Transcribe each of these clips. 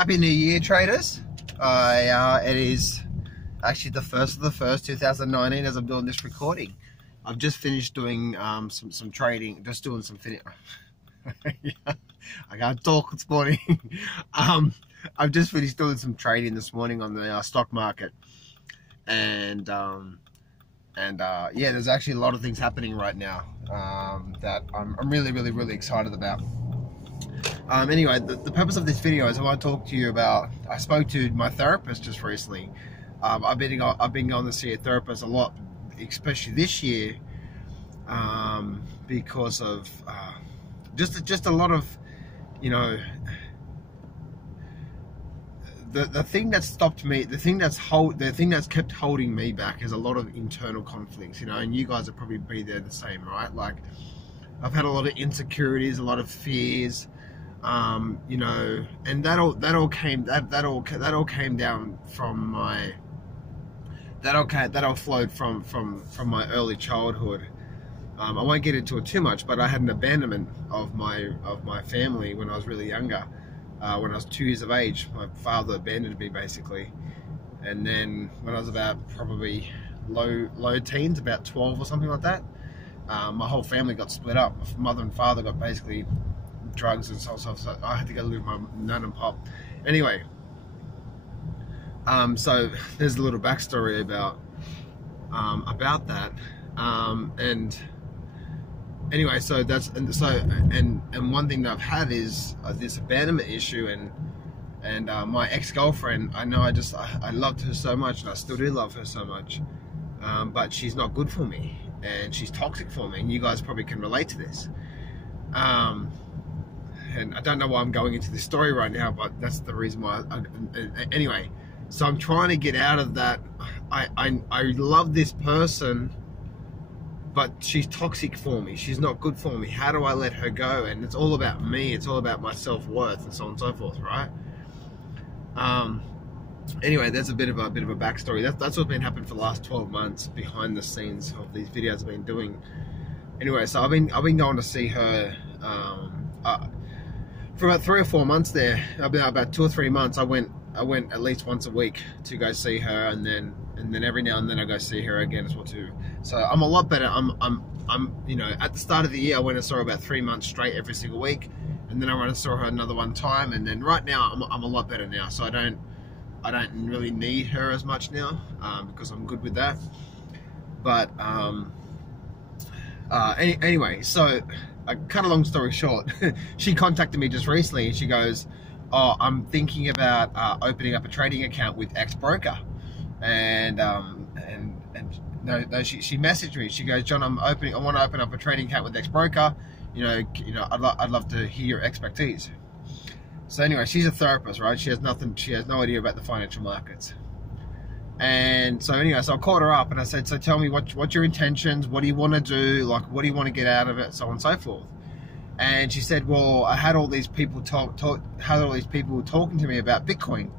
Happy New Year, traders. It is actually the 1st of the 1st, 2019 as I'm doing this recording. I've just finished doing some trading, just doing some yeah, I can't talk this morning. I've just finished doing some trading this morning on the stock market. And yeah, there's actually a lot of things happening right now that I'm really excited about. Anyway, the purpose of this video is I want to talk to you about, I spoke to my therapist just recently. I've been going to see a therapist a lot, especially this year, because of just a lot of, you know, the thing that stopped me, the thing that's kept holding me back is a lot of internal conflicts, you know, and you guys will probably be there the same, right? Like, I've had a lot of insecurities, a lot of fears, you know, and that all came down from my, that all flowed from my early childhood. I won't get into it too much, but I had an abandonment of my family when I was really younger. When I was 2 years of age, my father abandoned me basically, and then when I was about probably low teens, about 12 or something like that, my whole family got split up. My mother and father got basically drugs and stuff, so I had to go live with my nan and pop. Anyway, so there's a little backstory about that, and anyway, so and one thing that I've had is this abandonment issue, and my ex-girlfriend, I loved her so much, and I still do love her so much, but she's not good for me, and she's toxic for me, and you guys probably can relate to this. And I don't know why I'm going into this story right now, but that's the reason why. Anyway, so I'm trying to get out of that. I love this person, but she's toxic for me. She's not good for me. How do I let her go? And it's all about me. It's all about my self-worth and so on and so forth, right? Anyway, there's a bit of a backstory. That's what's been happening for the last 12 months behind the scenes of these videos I've been doing. Anyway, so I've been going to see her for about 3 or 4 months there. About 2 or 3 months. I went at least once a week to go see her, and then every now and then I go see her again as well too. So I'm a lot better. I'm you know, at the start of the year I went and saw her about 3 months straight every single week, and then I went and saw her another one time, and then right now I'm a lot better now. So I don't really need her as much now, because I'm good with that. But anyway, so I cut a long story short. She contacted me just recently, and she goes, "Oh, I'm thinking about opening up a trading account with X broker," and she messaged me. She goes, "John, I want to open up a trading account with X broker. You know, I'd love to hear your expertise." So anyway, she's a therapist, right? She has no idea about the financial markets. And so anyway, so I called her up and I said, "So tell me what's your intentions? What do you want to do? Like, what do you want to get out of it? So on and so forth." And she said, "Well, I had all these people talking to me about Bitcoin,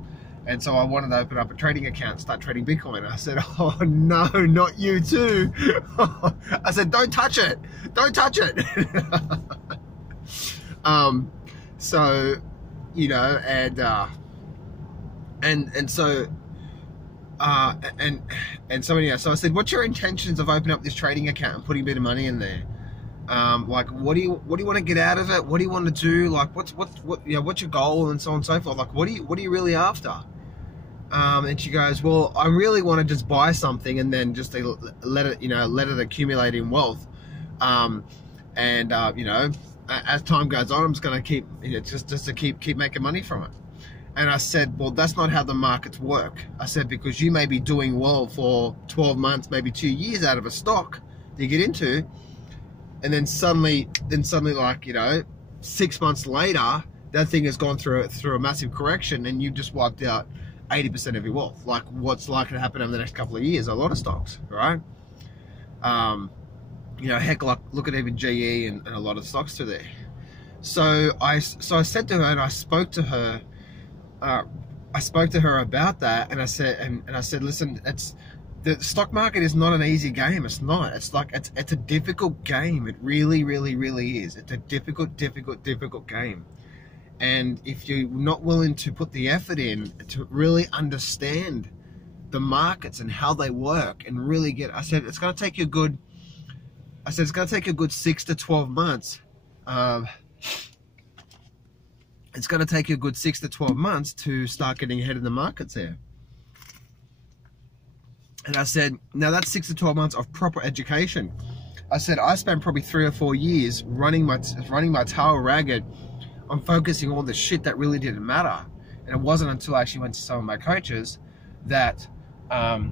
and so I wanted to open up a trading account, start trading Bitcoin." I said, "Oh no, not you too." I said, "Don't touch it, don't touch it." So, you know, and so anyway, so I said, "What's your intentions of opening up this trading account and putting a bit of money in there? Like, what do you want to get out of it? What do you want to do? Like, what's your goal, and so on and so forth? Like, what are you really after?" And she goes, "Well, I really want to just buy something and then just let it accumulate in wealth. You know, as time goes on, I'm just going to keep, you know, just to keep making money from it." And I said, "Well, that's not how the markets work." I said, "Because you may be doing well for 12 months, maybe 2 years out of a stock that you get into, and then suddenly, like, you know, 6 months later, that thing has gone through a massive correction, and you've just wiped out 80% of your wealth. Like what's likely to happen over the next couple of years, a lot of stocks, right? You know, heck, like, look at even GE and a lot of stocks through there." So I said to her, and I spoke to her about that, and I said, "Listen, the stock market is not an easy game. It's not. It's like, it's a difficult game. It really is. It's a difficult game. And if you're not willing to put the effort in to really understand the markets and how they work and really get, I said it's going to take you a good 6 to 12 months. It's going to take you a good 6 to 12 months to start getting ahead of the markets there. And I said, now that's 6 to 12 months of proper education. I said, I spent probably 3 or 4 years running my tail ragged on focusing on all the shit that really didn't matter. And it wasn't until I actually went to some of my coaches that, yeah,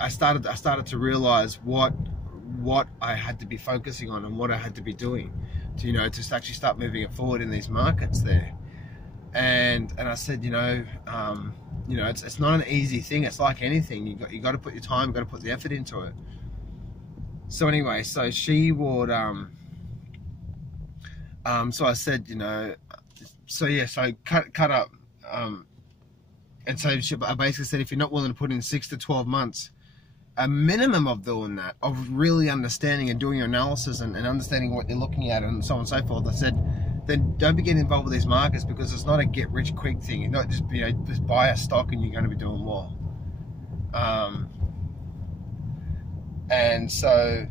I started to realize what I had to be focusing on and what I had to be doing to, you know, to actually start moving it forward in these markets there. And I said, you know, it's not an easy thing. It's like anything. You got to put your time, you got to put the effort into it. So anyway, so she would, so I said, you know, so yeah, so cut up, and so I basically said, if you're not willing to put in 6 to 12 months, a minimum of doing that, of really understanding and doing your analysis and understanding what you're looking at and so on and so forth, I said, then don't be getting involved with these markets, because it's not a get rich quick thing. You're not just, you know, just buy a stock and you're going to be doing well. And so,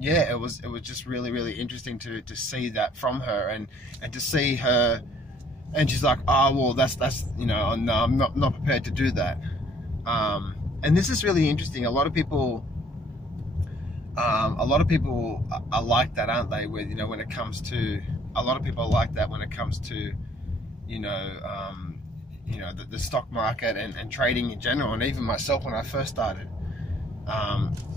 yeah, it was just really interesting to see that from her, and to see her, and she's like, oh well, that's you know, no, I'm not prepared to do that. And this is really interesting. A lot of people are like that, aren't they? With, you know, when it comes to, a lot of people are like that when it comes to, you know, the stock market and trading in general, and even myself when I first started.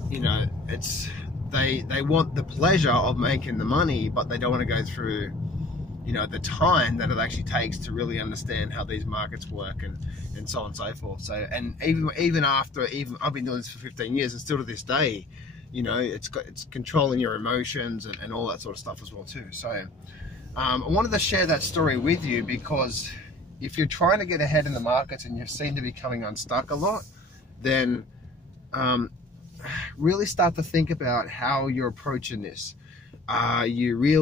You know, it's they want the pleasure of making the money, but they don't want to go through, you know, the time that it actually takes to really understand how these markets work and so on and so forth. So, and even after I've been doing this for 15 years, and still to this day, you know, it's controlling your emotions and all that sort of stuff as well too. So I wanted to share that story with you, because if you're trying to get ahead in the markets and you seem to be coming unstuck a lot, then really start to think about how you're approaching this. Are you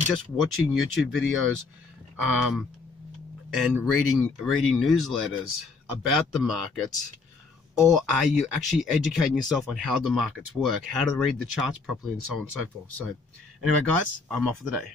just watching YouTube videos and reading newsletters about the markets, or are you actually educating yourself on how the markets work, how to read the charts properly, and so on and so forth? So anyway, guys, I'm off for the day.